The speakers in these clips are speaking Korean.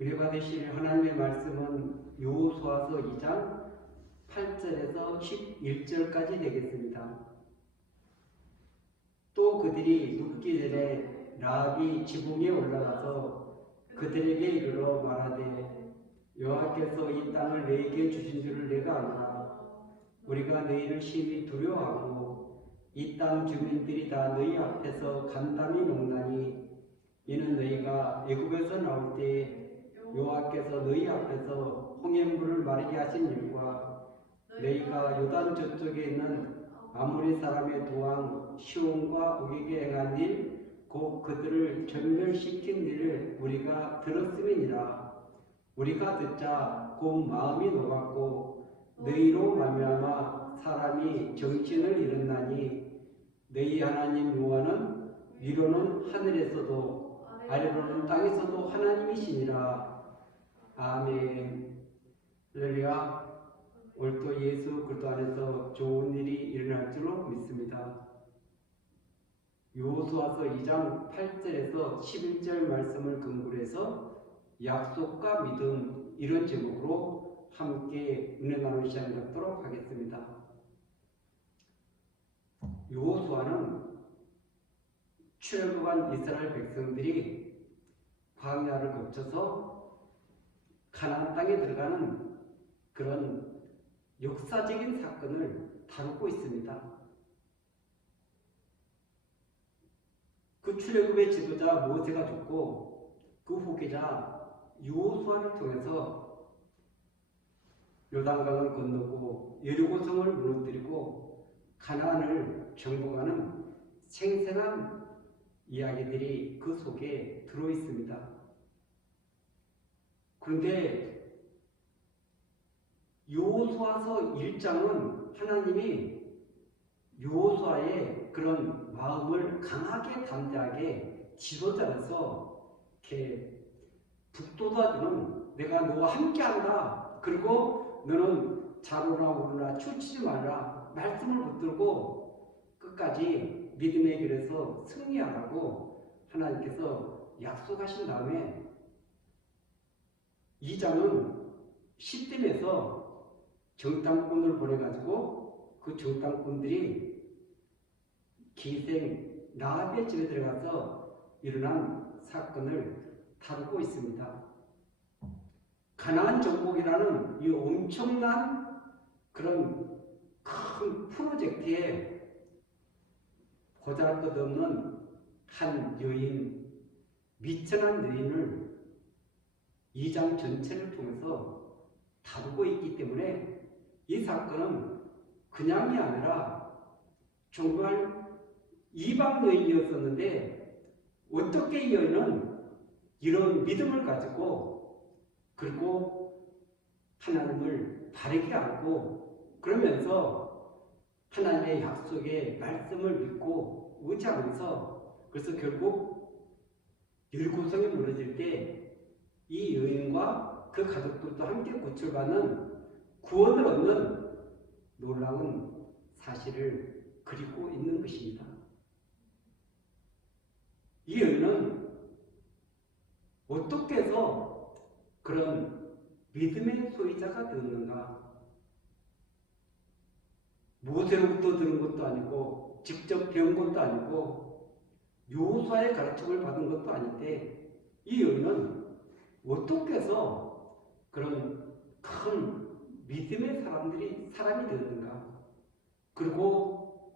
우리가 되실 하나님의 말씀은 여호수아서 2장 8절에서 11절까지 되겠습니다. 또 그들이 눕기 전에 라합이 지붕에 올라가서 그들에게 이르러 말하되 여호와께서 이 땅을 너희에게 주신 줄을 내가 아노라. 우리가 너희를 심히 두려워하고 이 땅 주민들이 다 너희 앞에서 간담이 녹나니 이는 너희가 애굽에서 나올 때 여호와께서 너희 앞에서 홍해물을 마르게 하신 일과 너희가 요단 저쪽에 있는 아모리 사람의 도왕 시온과 오게게 행한 일, 곧 그들을 전멸시킨 일을 우리가 들었음이니라. 우리가 듣자 곧 마음이 녹았고 너희로 말미암아 사람이 정신을 잃었나니 너희 하나님 여호와는 위로는 하늘에서도 아래로는 땅에서도 하나님이시니라. 아멘. 할렐루야. 오늘도 예수 그리스도 안에서 좋은 일이 일어날 줄로 믿습니다. 여호수아서 2장 8절에서 11절 말씀을 근거로 해서 약속과 믿음, 이런 제목으로 함께 은혜 나누는 시간을 갖도록 하겠습니다. 여호수아는 출애굽한 이스라엘 백성들이 광야를 거쳐서 가나안 땅에 들어가는 그런 역사적인 사건을 다루고 있습니다. 그 출애굽의 지도자 모세가 죽고 그 후계자 여호수아를 통해서 요단강을 건너고 여리고성을 무너뜨리고 가나안을 정복하는 생생한 이야기들이 그 속에 들어 있습니다. 그런데 여호수아서 1장은 하나님이 여호수아의 그런 마음을 강하게 담대하게 지도자로서 이렇게 북돋아주는, 내가 너와 함께한다. 그리고 너는 자로나 오르나 치우치지 말라. 말씀을 붙들고 끝까지 믿음의 길에서 승리하라고 하나님께서 약속하신 다음에 2장은 시딤에서 정탐꾼을 보내가지고 그 정탐꾼들이 기생 라합의 집에 들어가서 일어난 사건을 다루고 있습니다. 가나안 정복이라는 이 엄청난 그런 큰 프로젝트에 보잘것없는 한 여인, 미천한 여인을 2장 전체를 통해서 다루고 있기 때문에 이 사건은 그냥이 아니라 정말 이방 여인이었었는데 어떻게 이 여인은 이런 믿음을 가지고 그리고 하나님을 바르게 알고 그러면서 하나님의 약속의 말씀을 믿고 의지하면서, 그래서 결국 여리고성이 무너질 때 이 여인과 그 가족들도 함께 구출받는, 구원을 얻는 놀라운 사실을 그리고 있는 것입니다. 이 여인은 어떻게 해서 그런 믿음의 소유자가 되었는가? 모세로부터 들은 것도 아니고 직접 배운 것도 아니고 여호수아의 가르침을 받은 것도 아닌데 이 여인은 어떻게 해서 그런 큰 믿음의 사람이 되었는가? 그리고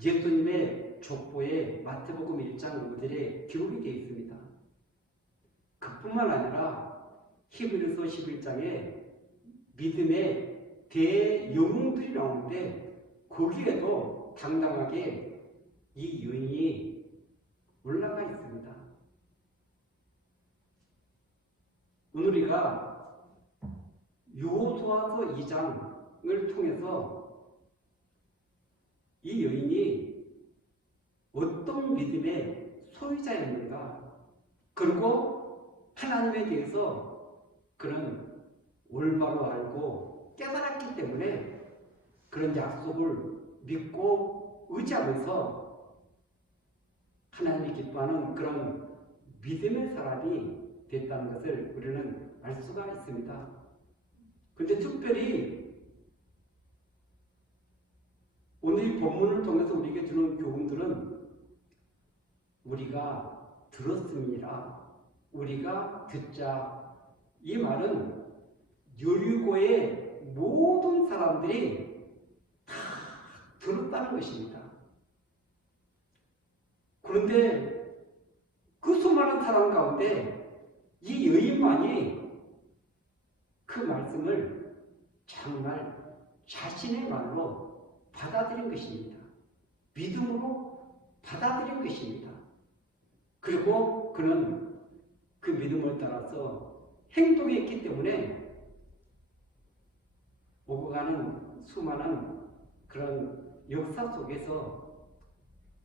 예수님의 족보에 마태복음 1장 5절에 기록이 되어 있습니다. 그뿐만 아니라 히브리서 11장에 믿음의 대영웅들이 나오는데 거기에도 당당하게 이 여인이 올라가 있습니다. 오늘 우리가 여호수아서 2장을 통해서 이 여인이 어떤 믿음의 소유자였는가, 그리고 하나님에 대해서 그런 올바로 알고 깨달았기 때문에 그런 약속을 믿고 의지하면서 하나님이 기뻐하는 그런 믿음의 사람이 됐다는 것을 우리는 알 수가 있습니다. 근데 특별히 오늘 이 본문을 통해서 우리에게 주는 교훈들은 우리가 들었습니다. 우리가 듣자. 이 말은 여리고의 모든 사람들이 다 들었다는 것입니다. 그런데 그 수많은 사람 가운데 이 여인만이 그 말씀을 정말 자신의 말로 받아들인 것입니다. 믿음으로 받아들인 것입니다. 그리고 그는 그 믿음을 따라서 행동했기 때문에 오고 가는 수많은 그런 역사 속에서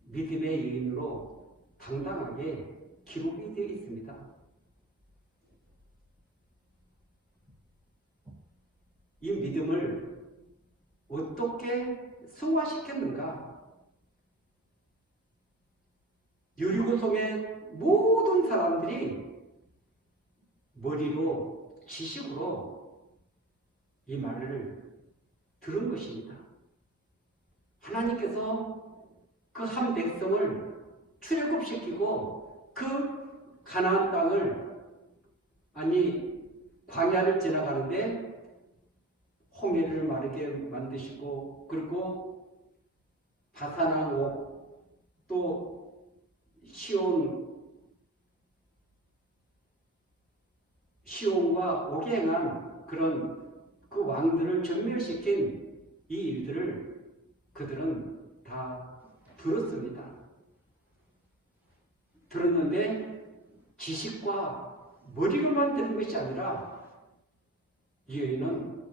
믿음의 여인으로 당당하게 기록이 되어 있습니다. 이 믿음을 어떻게 승화시켰는가? 여리고성의 모든 사람들이 머리로 지식으로 이 말을 들은 것입니다. 하나님께서 그 한 백성을 출애굽시키고 그 가나안 땅을 광야를 지나가는데 홍해를 마르게 만드시고 그리고 바산한 옥 또 시온과 옥에 행한 그런 그 왕들을 전멸시킨 이 일들을 그들은 다 들었습니다. 들었는데 지식과 머리로만 듣는 것이 아니라 이 여인은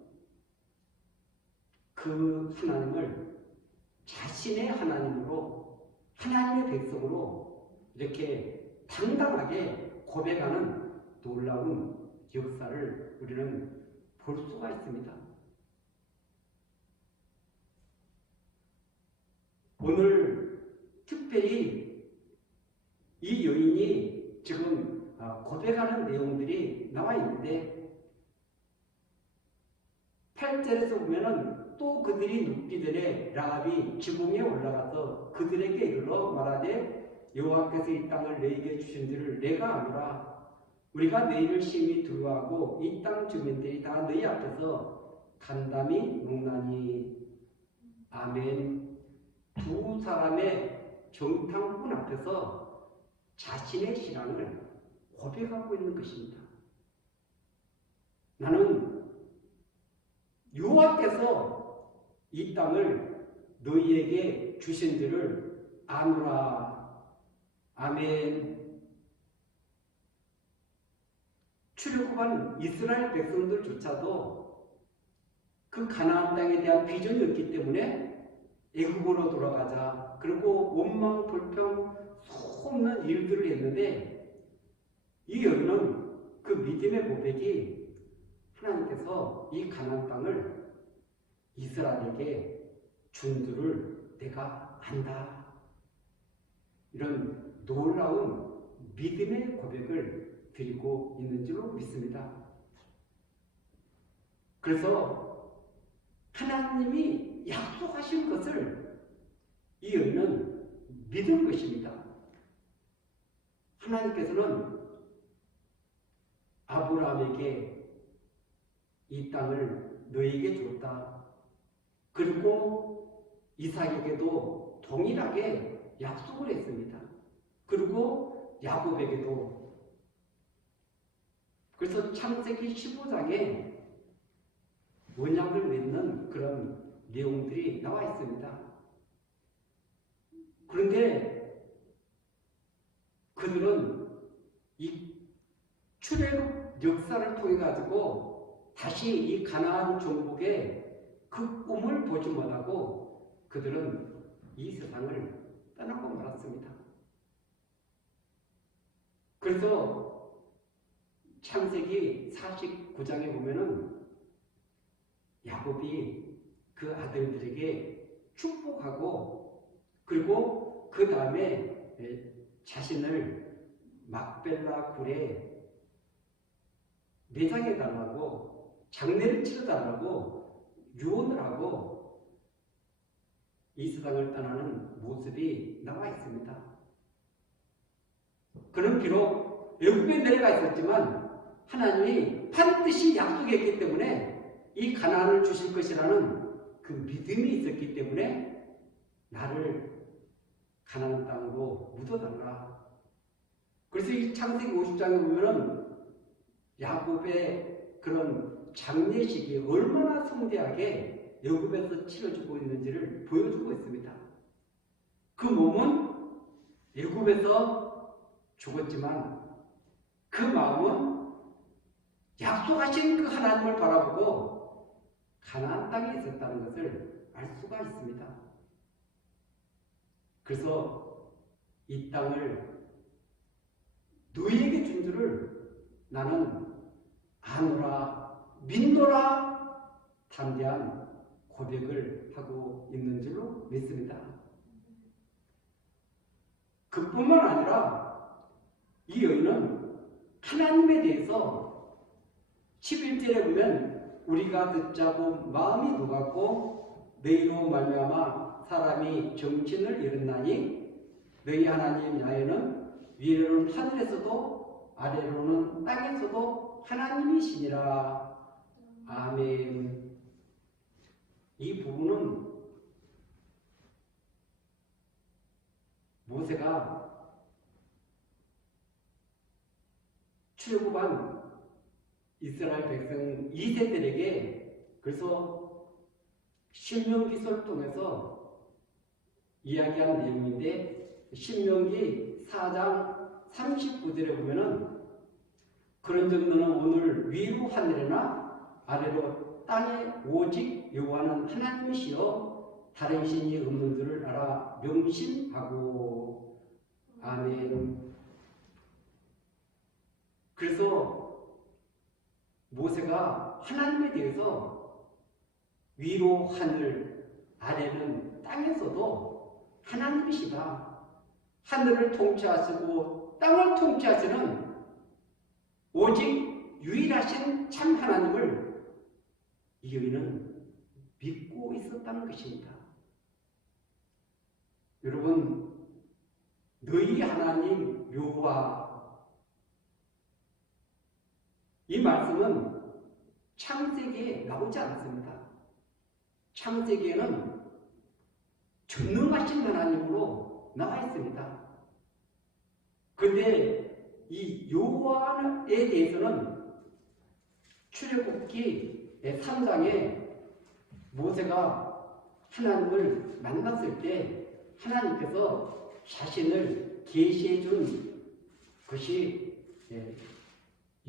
그 하나님을 자신의 하나님으로 하나님의 백성으로 이렇게 당당하게 고백하는 놀라운 역사를 우리는 볼 수가 있습니다. 오늘 특별히 이 여인이 지금 고백하는 내용들이 나와 있는데 8절에서 보면은 또 그들이 눕기전에 라합이 지붕에 올라가서 그들에게 이르러 말하되 여호와께서 이 땅을 너희에게 주신 줄을 내가 아노라. 우리가 너희를 심히 두려워하고 이 땅 주민들이 다 너희 앞에서 간담이 녹나니. 아멘. 두 사람의 정탐꾼 앞에서 자신의 신앙을 고백하고 있는 것입니다. 나는 여호와께서 이 땅을 너희에게 주신 줄을 아노라. 아멘. 출애굽한 이스라엘 백성들조차도 그 가나안 땅에 대한 비전이 없기 때문에 애굽으로 돌아가자. 그리고 원망 불평 수없는 일들을 했는데 이 여인은 그 믿음의 고백이 하나님께서 이 가나안 땅을 이스라엘에게 준 줄을 내가 안다. 이런 놀라운 믿음의 고백을 드리고 있는 줄로 믿습니다. 그래서 하나님이 약속하신 것을 이 여인은 믿은 것입니다. 하나님께서는 아브라함에게 이 땅을 너에게 줬다. 그리고 이삭에게도 동일하게 약속을 했습니다. 그리고 야곱에게도. 그래서 창세기 15장에 언약을 맺는 그런 내용들이 나와 있습니다. 그런데 그들은 이 출애굽 역사를 통해 가지고 다시 이 가나안 정복의 그 꿈을 보지 못하고 그들은 이 세상을 떠나고 말았습니다. 그래서 창세기 49장에 보면은 야곱이 그 아들들에게 축복하고 그리고 그 다음에 자신을 막벨라 굴에 매장해 달라고, 장례를 치러 달라고 유언을 하고 이 세상을 떠나는 모습이 나와 있습니다. 그는 비록 애굽에 내려가 있었지만 하나님이 반드시 약속했기 때문에 이 가나안을 주실 것이라는 그 믿음이 있었기 때문에 나를 가나안 땅으로 묻어달라. 그래서 이 창세기 50장에 보면은 야곱의 그런 장례식이 얼마나 성대하게 애굽에서 치러지고 있는지를 보여주고 있습니다. 그 몸은 애굽에서 죽었지만 그 마음은 약속하신 그 하나님을 바라보고 가나안 땅에 있었다는 것을 알 수가 있습니다. 그래서 이 땅을 너희에게 준 줄을 나는 아노라, 믿노라 담대한 고백을 하고 있는 줄로 믿습니다. 그뿐만 아니라 이 여인은 하나님에 대해서 11절에 보면 우리가 듣자고 마음이 녹았고 너희로 말미암아 사람이 정신을 잃었나니 너희 하나님 야훼는 위로는 하늘에서도 아래로는 땅에서도 하나님이시니라. 아멘. 이 부분은 모세가 출애굽한 이스라엘 백성 2세들에게 그래서 신명기서를 통해서 이야기한 내용인데 신명기 4장 39절에 보면은 그런즉 너는 오늘 위로 하늘에나 아래로 땅에 오직 여호와는 하나님이시여 다른 신이 없는 줄을 알아 명심하고. 아멘. 그래서 모세가 하나님에 대해서 위로 하늘 아래는 땅에서도 하나님이시다. 하늘을 통치하시고 땅을 통치하시는 오직 유일하신 참 하나님을 이 여인은 믿고 있었다는 것입니다. 여러분, 너희 하나님 여호와, 이 말씀은 창세기에 나오지 않습니다. 창세기에는 전능하신 하나님으로 나와 있습니다. 그런데 이 여호와에 대해서는 출애굽기 3장에 모세가 하나님을 만났을 때 하나님께서 자신을 계시해 준 것이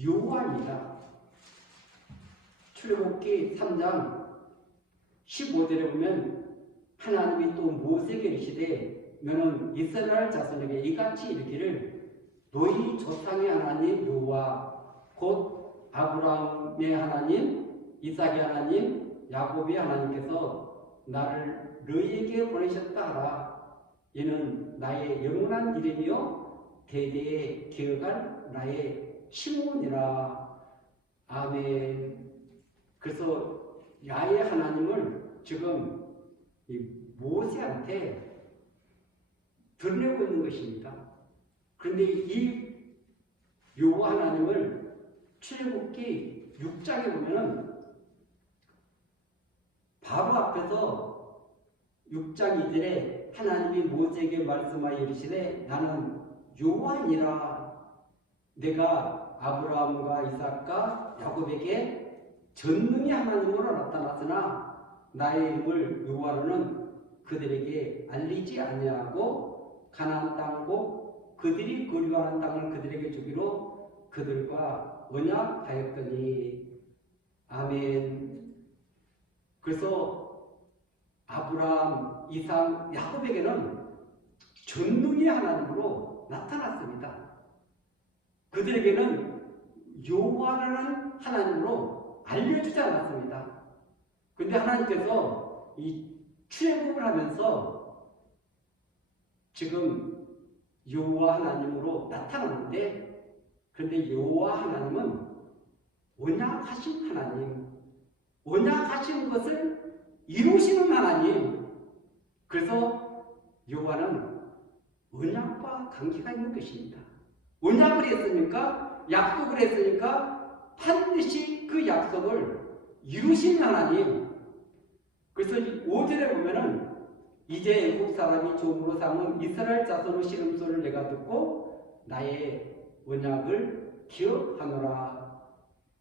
여호와입니다. 출애굽기 3장 15절에 보면 하나님이 또 모세에게 이르시되 너는 이스라엘 자손에게 이같이 이르기를 너희 조상의 하나님 여호와 곧 아브라함의 하나님, 이삭의 하나님, 야곱의 하나님께서 나를 너희에게 보내셨다 하라. 이는 나의 영원한 이름이요 대대에 기억할 나의 칭호니라. 아멘. 그래서 야훼 하나님을 지금 이 모세한테 드러내고 있는 것입니다. 그런데 이 여호와 하나님을 출애굽기 6장에 보면은 바로 앞에서 6장 2절에 하나님이 모세에게 말씀하여 이르시되 나는 여호와니라. 내가 아브라함과 이삭과 야곱에게 전능히 하나님으로 나타났으나 나의 이름을 여호와로는 그들에게 알리지 아니하고 가나안 땅고 그들이 거류하는 땅을 그들에게 주기로 그들과 언약하였더니. 아멘. 그래서 아브라함, 이삭, 야곱에게는 전능히 하나님으로 나타났습니다. 그들에게는 여호와라는 하나님으로 알려주지 않았습니다. 그런데 하나님께서 이 출애굽을 하면서 지금 여호와 하나님으로 나타났는데, 그런데 여호와 하나님은 언약하신 하나님, 언약하신 것을 이루시는 하나님. 그래서 여호와는 언약과 관계가 있는 것입니다. 언약을 했으니까, 약속을 했으니까 반드시 그 약속을 이루신 하나님. 그래서 5절에 보면은 이제 애국 사람이 종으로 삼은 이스라엘 자손의 시름소리를 내가 듣고 나의 언약을 기억하노라.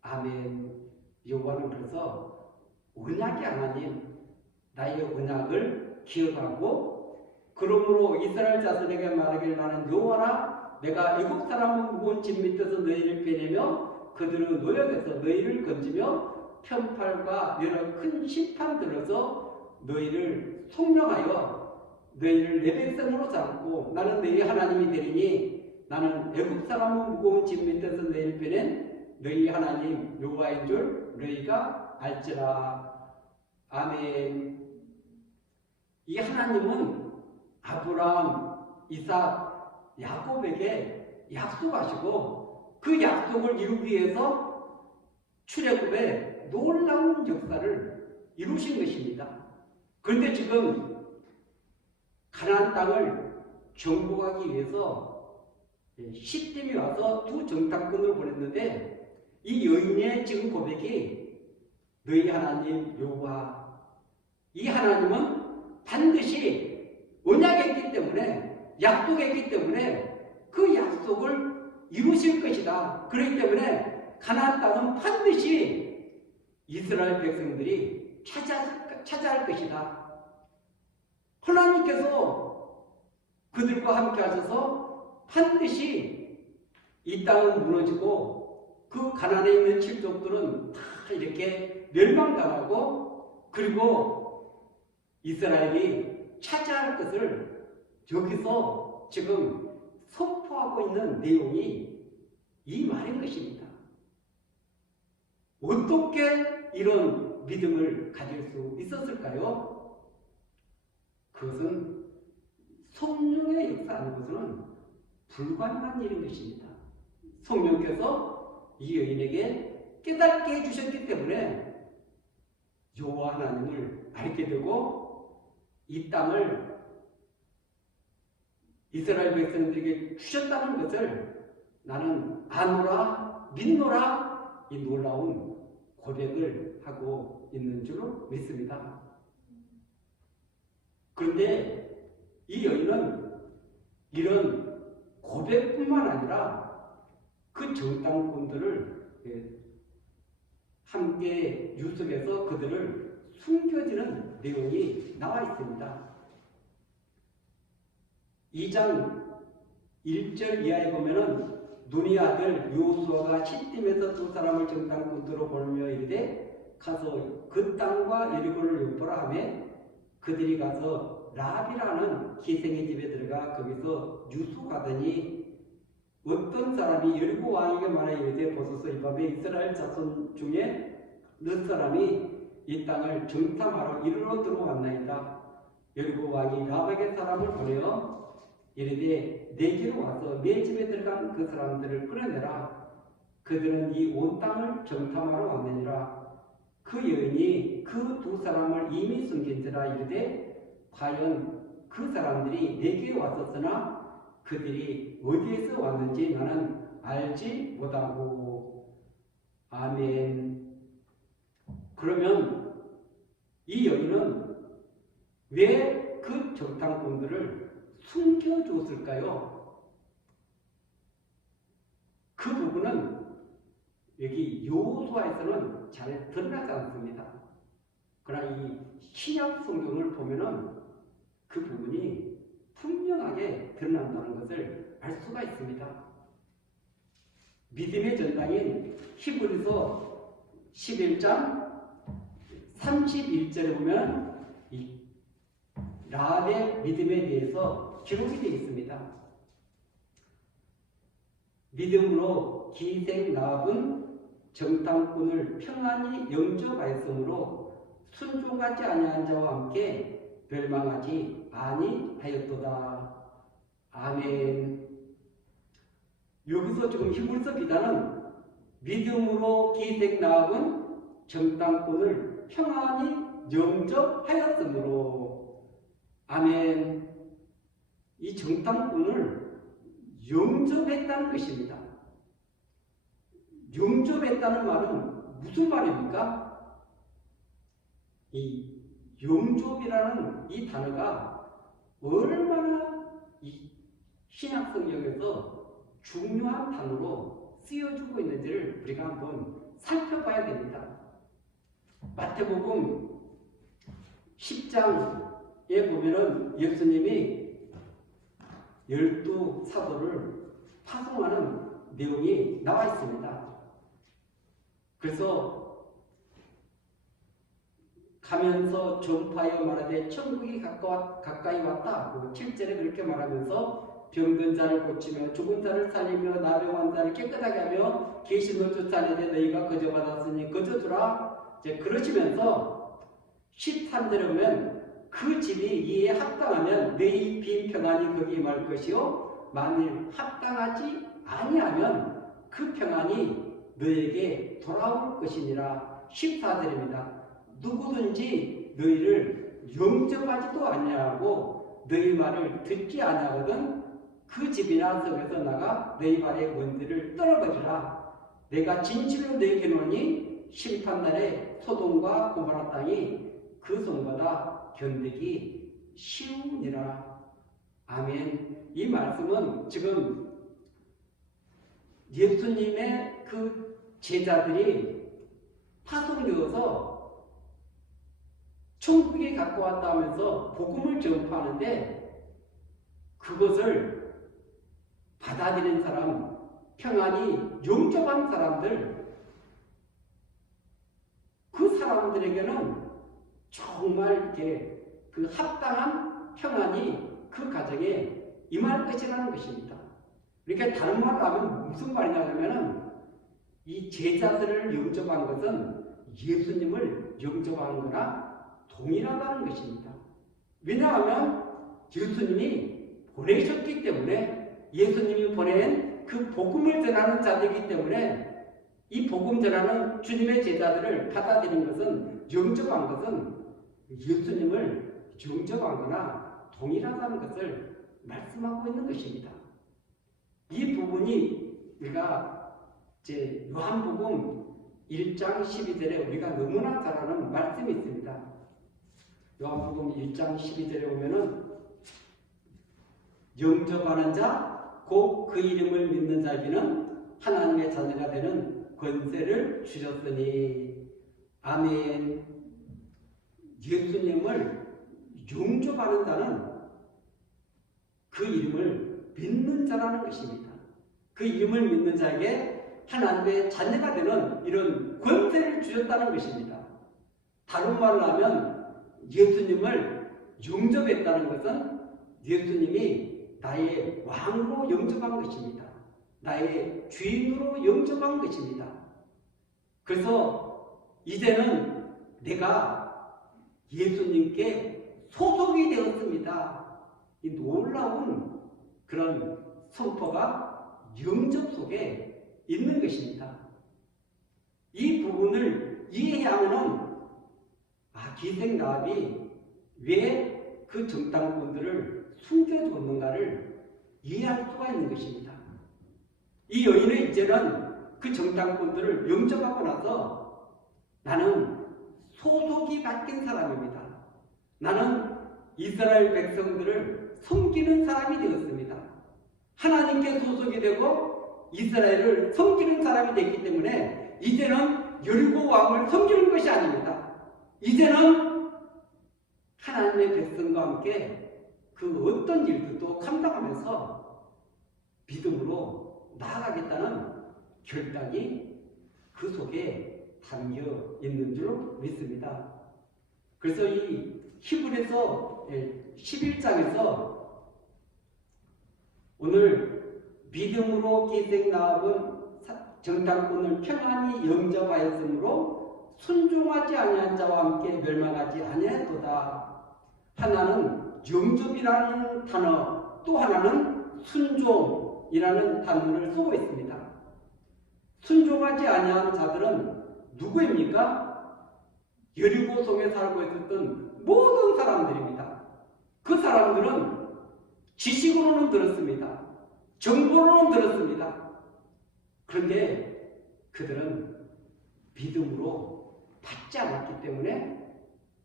아멘. 여호와는 그래서 언약의 하나님, 나의 언약을 기억하고, 그러므로 이스라엘 자손에게 말하기를 나는 여호와라. 내가 애국 사람은 무거운 짐 밑에서 너희를 빼내며 그들의 노역에서 너희를 건지며 편팔과 여러 큰 심판 들어서 너희를 속량하여 너희를 내 백성으로 삼고 나는 너희 하나님이 되리니 나는 애국 사람은 무거운 짐 밑에서 너희를 빼낸 너희 하나님 여호와인 줄 너희가 알지라. 아멘. 이 하나님은 아브라함, 이삭, 야곱에게 약속하시고 그 약속을 이루기 위해서 출애굽의 놀라운 역사를 이루신 것입니다. 그런데 지금 가나안 땅을 정복하기 위해서 시딤이 와서 두 정탐꾼을 보냈는데 이 여인의 지금 고백이 너희 하나님 여호와, 이 하나님은 반드시 언약했기 때문에, 약속했기 때문에 그 약속을 이루실 것이다. 그렇기 때문에 가나안 땅은 반드시 이스라엘 백성들이 차지할 것이다. 하나님께서 그들과 함께 하셔서 반드시 이 땅은 무너지고 그 가나안에 있는 칠족들은 다 이렇게 멸망당하고, 그리고 이스라엘이 차지할 것을 여기서 지금 선포하고 있는 내용이 이 말인 것입니다. 어떻게 이런 믿음을 가질 수 있었을까요? 그것은 성령의 역사 아니고서는 불가능한 일인 것입니다. 성령께서 이 여인에게 깨닫게 해주셨기 때문에 여호와 하나님을 알게 되고 이 땅을 이스라엘 백성들에게 주셨다는 것을 나는 아노라 믿노라 이 놀라운 고백을 하고 있는 줄로 믿습니다. 그런데 이 여인은 이런 고백뿐만 아니라 그 정탐꾼들을 함께 유습해서 그들을 숨겨지는 내용이 나와 있습니다. 2장 1절 이하에 보면은 눈의 아들 여호수아가 시딤에서 두 사람을 정탐꾼들로 보내며 이르되 가서 그 땅과 여리고를 엿보라 하매 그들이 가서 라합이라는 기생의 집에 들어가 거기서 유숙하더니 어떤 사람이 여리고 왕에게 말하여 이르되 보소서 이 밤에 이스라엘 자손 중에 몇 사람이 이 땅을 정탐하러 이르러 들어왔나이다. 여리고 왕이 라합에게 사람을 보내어 이르되 내게로 와서 내 집에 들어간 그 사람들을 끌어내라. 그들은 이 온 땅을 정탐하러 왔느니라. 그 여인이 그 두 사람을 이미 숨긴지라 이르되 과연 그 사람들이 내게 왔었으나 그들이 어디에서 왔는지 나는 알지 못하고. 아멘. 그러면 이 여인은 왜 그 정탐꾼들을 숨겨주었을까요? 그 부분은 여기 여호수아에서는 잘 드러나지 않습니다. 그러나 이 신약 성경을 보면은 그 부분이 분명하게 드러난다는 것을 알 수가 있습니다. 믿음의 전당인 히브리서 11장 31절에 보면 이 라합의 믿음에 대해서 기록이 되어 있습니다. 믿음으로 기생 라합은 정탐꾼을 평안히 영접하였으므로 순종하지 아니한 자와 함께 멸망하지 아니하였도다. 아멘. 여기서 지금 히브리서 기자는 믿음으로 기생 나합은 정탐꾼을 평안히 영접하였으므로. 아멘. 이 정탐꾼을 영접했다는 것입니다. 영접했다는 말은 무슨 말입니까? 이 영접이라는 이 단어가 얼마나 이 신약 성경에서 중요한 단어로 쓰여주고 있는지를 우리가 한번 살펴봐야 됩니다. 마태복음 10장에 보면은 예수님이 12사도를 파송하는 내용이 나와 있습니다. 그래서 가면서 전파하여 말하되 천국이 가까이 왔다. 7절에 그렇게 말하면서 병든 자를 고치며 죽은 자를 살리며 나병한 자를 깨끗하게 하며 계신을 쫓아내되 너희가 거저 받았으니 거저 주라. 이제 그러시면서 13절에 보면 그 집이 이에 합당하면 너희 빈 평안이 거기 임할 것이요 만일 합당하지 아니하면 그 평안이 너희에게 돌아올 것이니라. 14절입니다. 누구든지 너희를 영접하지도 아니하고 너희 말을 듣지 아니하거든 그 집이나 성에서 나가 너희 발의 먼지를 떨어버리라. 내가 진실로 너희에게 노니 심판날에 소돔과 고모라 땅이 그 성보다 견디기 쉬우니라. 아멘. 이 말씀은 지금 예수님의 그 제자들이 파송되어서 천국에 갖고 왔다 하면서 복음을 전파하는데 그것을 받아들인 사람, 평안히 영접한 사람들, 그 사람들에게는 정말 이렇게 그 합당한 평안이 그 가정에 임할 것이라는 것입니다. 이렇게 다른 말로 하면 무슨 말이냐면은 이 제자들을 영접한 것은 예수님을 영접하는 거나 동일하다는 것입니다. 왜냐하면 예수님이 보내셨기 때문에 예수님이 보낸 그 복음을 전하는 자들이기 때문에 이 복음 전하는 주님의 제자들을 받아들인 것은 영접한 것은 예수님을 영접한 거나 동일하다는 것을 말씀하고 있는 것입니다. 이 부분이 우리가 이제 요한복음 1장 12절에 우리가 너무나 잘 아는 말씀이 있습니다. 요한복음 1장 12절에 보면은 영접하는 자 곧 그 이름을 믿는 자에게는 하나님의 자녀가 되는 권세를 주셨으니. 아멘. 예수님을 영접하는 자는 그 이름을 믿는 자라는 것입니다. 그 이름을 믿는 자에게 하나님의 자녀가 되는 이런 권세를 주셨다는 것입니다. 다른 말로 하면 예수님을 영접했다는 것은 예수님이 나의 왕으로 영접한 것입니다. 나의 주인으로 영접한 것입니다. 그래서 이제는 내가 예수님께 소속이 되었습니다. 이 놀라운 그런 선포가 영접 속에 있는 것입니다. 이 부분을 이해하면은 기생 나합이 왜 그 정탐꾼들을 숨겨줬는가를 이해할 수가 있는 것입니다. 이 여인은 이제는 그 정탐꾼들을 영접하고 나서 나는 소속이 바뀐 사람입니다. 나는 이스라엘 백성들을 섬기는 사람이 되었습니다. 하나님께 소속이 되고 이스라엘을 섬기는 사람이 됐기 때문에 이제는 여리고 왕을 섬기는 것이 아닙니다. 이제는 하나님의 백성과 함께 그 어떤 일들도 감당하면서 믿음으로 나아가겠다는 결단이 그 속에 담겨 있는 줄 믿습니다. 그래서 이 히브리서 11장에서 오늘 믿음으로 기생 나합은 정탐꾼을 평안히 영접하였으므로 순종하지 아니한 자와 함께 멸망하지 아니하도다. 하나는 영접이라는 단어, 또 하나는 순종이라는 단어를 쓰고 있습니다. 순종하지 아니하는 자들은 누구입니까? 여리고 성에 살고 있었던 모든 사람들입니다. 그 사람들은 지식으로는 들었습니다. 정보로는 들었습니다. 그런데 그들은 믿음으로 받지 않았기 때문에,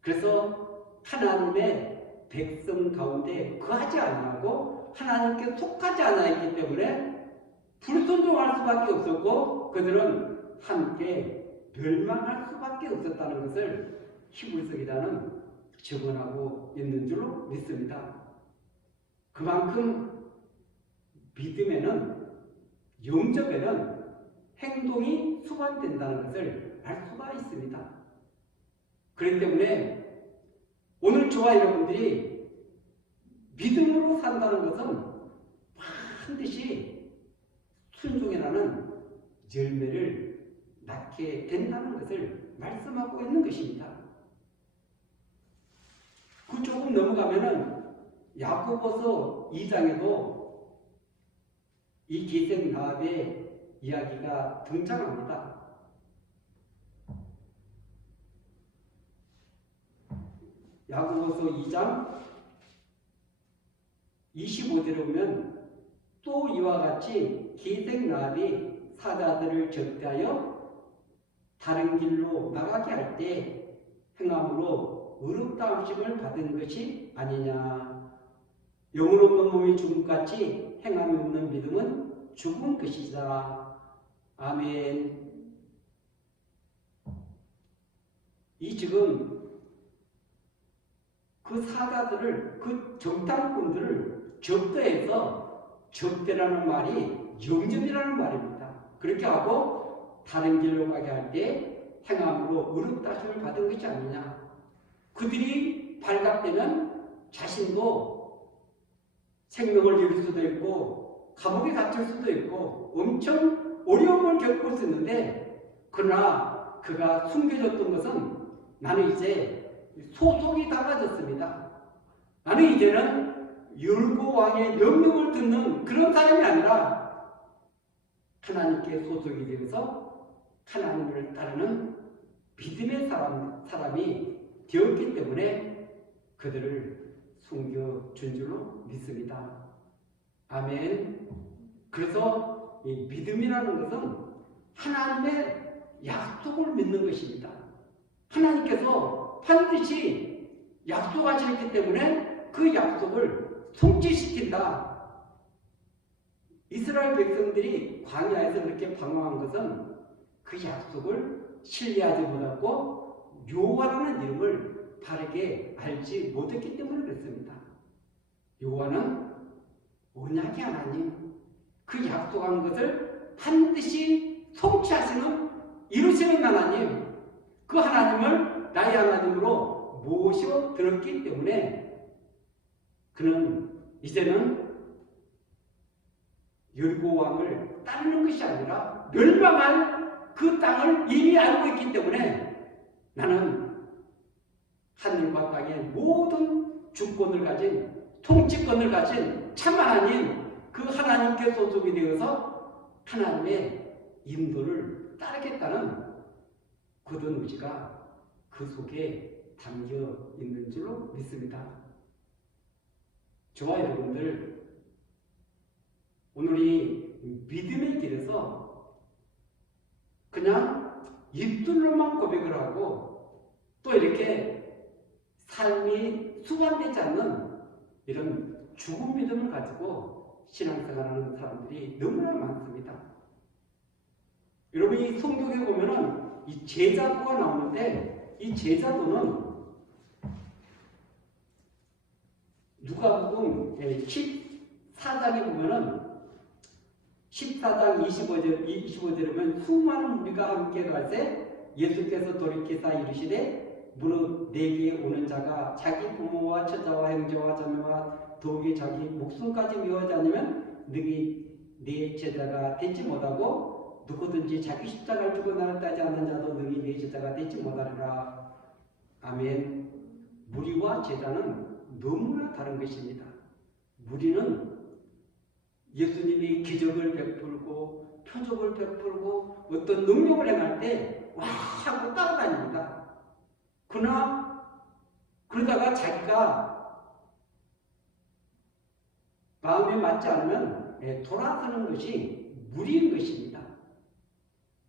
그래서 하나님의 백성 가운데 거하지 아니하고 하나님께 속하지 않았기 때문에 불순종할 수밖에 없었고, 그들은 함께 멸망할 수밖에 없었다는 것을 히브리서 기자는 증언하고 있는 줄로 믿습니다. 그만큼 믿음에는, 영접에는 행동이 수반된다는 것을 알 수가 있습니다. 그렇기 때문에 오늘 저와 여러분들이 믿음으로 산다는 것은 반드시 순종이라는 열매를 낳게 된다는 것을 말씀하고 있는 것입니다. 그 조금 넘어가면은 야고보서 2장에도 이 기생 라합의 이야기가 등장합니다. 야고보서 2장 25절에 보면 또 이와 같이 기생 라합이 사자들을 적대하여 다른 길로 나가게 할 때 행함으로 의롭다함을 받은 것이 아니냐. 영혼 없는 몸이 죽음같이 행함이 없는 믿음은 죽은 것이다. 아멘. 이 지금 그 사자들을, 그 정탐꾼들을 적대해서, 적대라는 말이 영접이라는 말입니다. 그렇게 하고 다른 길로 가게 할 때 행함으로 의롭다 하심을 받은 것이 아니냐. 그들이 발각되면 자신도 생명을 잃을 수도 있고 감옥에 갇힐 수도 있고 엄청 어려움을 겪을 수 있는데, 그러나 그가 숨겨졌던 것은 나는 이제 소속이 달라졌습니다. 나는 이제는 율고 왕의 명령을 듣는 그런 사람이 아니라 하나님께 소속이 되어서 하나님을 따르는 믿음의 사람이 되었기 때문에 그들을 숨겨준 줄로 믿습니다. 아멘. 그래서 이 믿음이라는 것은 하나님의 약속을 믿는 것입니다. 하나님께서 반드시 약속하셨기 때문에 그 약속을 성취시킨다. 이스라엘 백성들이 광야에서 그렇게 방황한 것은 그 약속을 신뢰하지 못하고 여호와라는 이름을 바르게 알지 못했기 때문에 그렇습니다. 여호와는 언약의 하나님, 그 약속한 것을 반드시 성취하시는, 이루시는 하나님, 그 하나님을 나의 하나님으로 모셔들었기 때문에 그는 이제는 여리고 왕을 따르는 것이 아니라 멸망한 그 땅을 이미 알고 있기 때문에 나는 하늘과 땅의 모든 주권을 가진, 통치권을 가진 참 하나님, 그 하나님께 소속이 되어서 하나님의 인도를 따르겠다는 굳은 의지가 그 속에 담겨 있는 줄로 믿습니다. 저와 여러분들, 오늘 이 믿음의 길에서 그냥 입술로만 고백을 하고 또 이렇게 삶이 수반되지 않는 이런 죽은 믿음을 가지고 신앙생활하는 사람들이 너무나 많습니다. 여러분, 이 성경에 보면은 이 제자도가 나오는데, 이 제자도는 누가복음 14장에 보면은 14장 25절이면 수많은 무리가 함께 갈새 예수께서 돌이키사 이르시되 무릇 내게 오는 자가 자기 부모와 처자와 형제와 자매와 더욱이 자기 목숨까지 미워하지 않으면 너희 내 제자가 되지 못하고, 누구든지 자기 십자가를 주고 나를 따지 않는 자도 너희 내 제자가 되지 못하리라. 아멘. 무리와 제자는 너무나 다른 것입니다. 무리는 예수님이 기적을 베풀고 표적을 베풀고 어떤 능력을 행할 때 와 하고 따라다닙니다. 그러다가 자기가 마음에 맞지 않으면 돌아서는 것이 무리인 것입니다.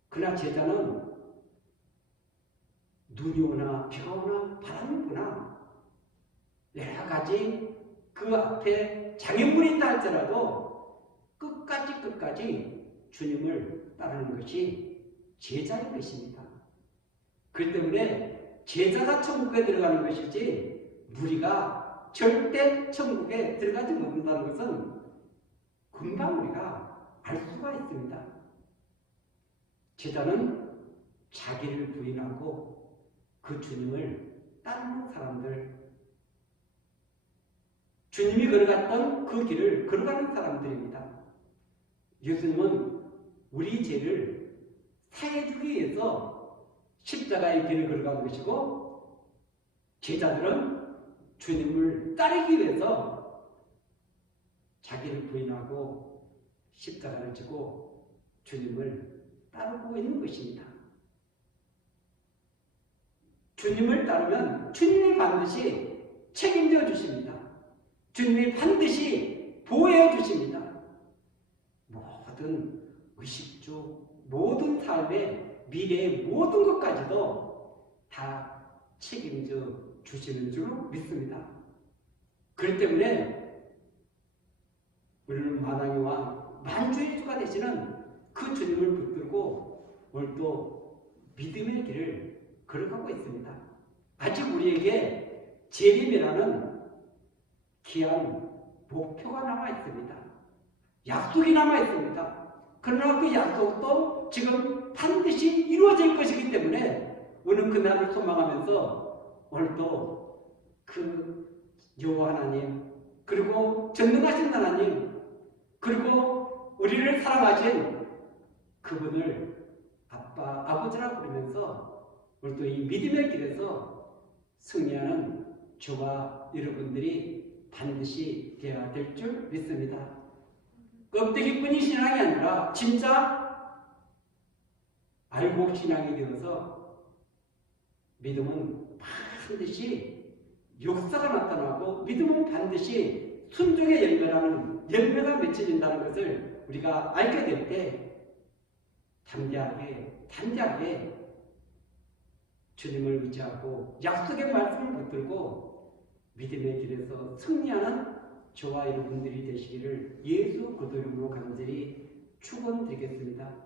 그러나 제자는 눈이 오나 비가 오나 바람이 부나 여러 가지 그 앞에 장애물이 있다 할지라도 끝까지 주님을 따르는 것이 제자인 것입니다. 그렇기 때문에 제자가 천국에 들어가는 것이지 무리가 절대 천국에 들어가지 못한다는 것은 금방 우리가 알 수가 있습니다. 제자는 자기를 부인하고 그 주님을 따르는 사람들, 주님이 걸어갔던 그 길을 걸어가는 사람들입니다. 예수님은 우리 죄를 사해주기 위해서 십자가의 길을 걸어간 것이고, 제자들은 주님을 따르기 위해서 자기를 부인하고 십자가를 지고 주님을 따르고 있는 것입니다. 주님을 따르면 주님이 반드시 책임져 주십니다. 주님이 반드시 보호해 주십니다. 모든 의식주, 모든 삶의 미래의 모든 것까지도 다 책임져 주시는 줄로 믿습니다. 그렇기 때문에 우리는 만왕의 만주의 주가 되시는 그 주님을 붙들고 오늘도 믿음의 길을 걸어가고 있습니다. 아직 우리에게 재림이라는 귀한 목표가 남아 있습니다. 약속이 남아 있습니다. 그러나 그 약속도 지금 반드시 이루어질 것이기 때문에 우리는 그날을 소망하면서 오늘도 그 여호와 하나님, 그리고 전능하신 하나님, 그리고 우리를 사랑하신 그분을 아빠, 아버지라 부르면서 오늘도 이 믿음의 길에서 승리하는 저와 여러분들이 반드시 되어야 될 줄 믿습니다. 껍데기뿐이 신앙이 아니라 진짜 알곡 신앙이 되어서 믿음은 반드시 역사가 나타나고 믿음은 반드시 순종의 열매라는 열매가 맺혀진다는 것을 우리가 알게 될 때 담대하게 주님을 의지하고 약속의 말씀을 붙들고 믿음의 길에서 승리하는 저와 여러분들이 되시기를 예수 그리스도 이름으로 간절히 축원드리겠습니다.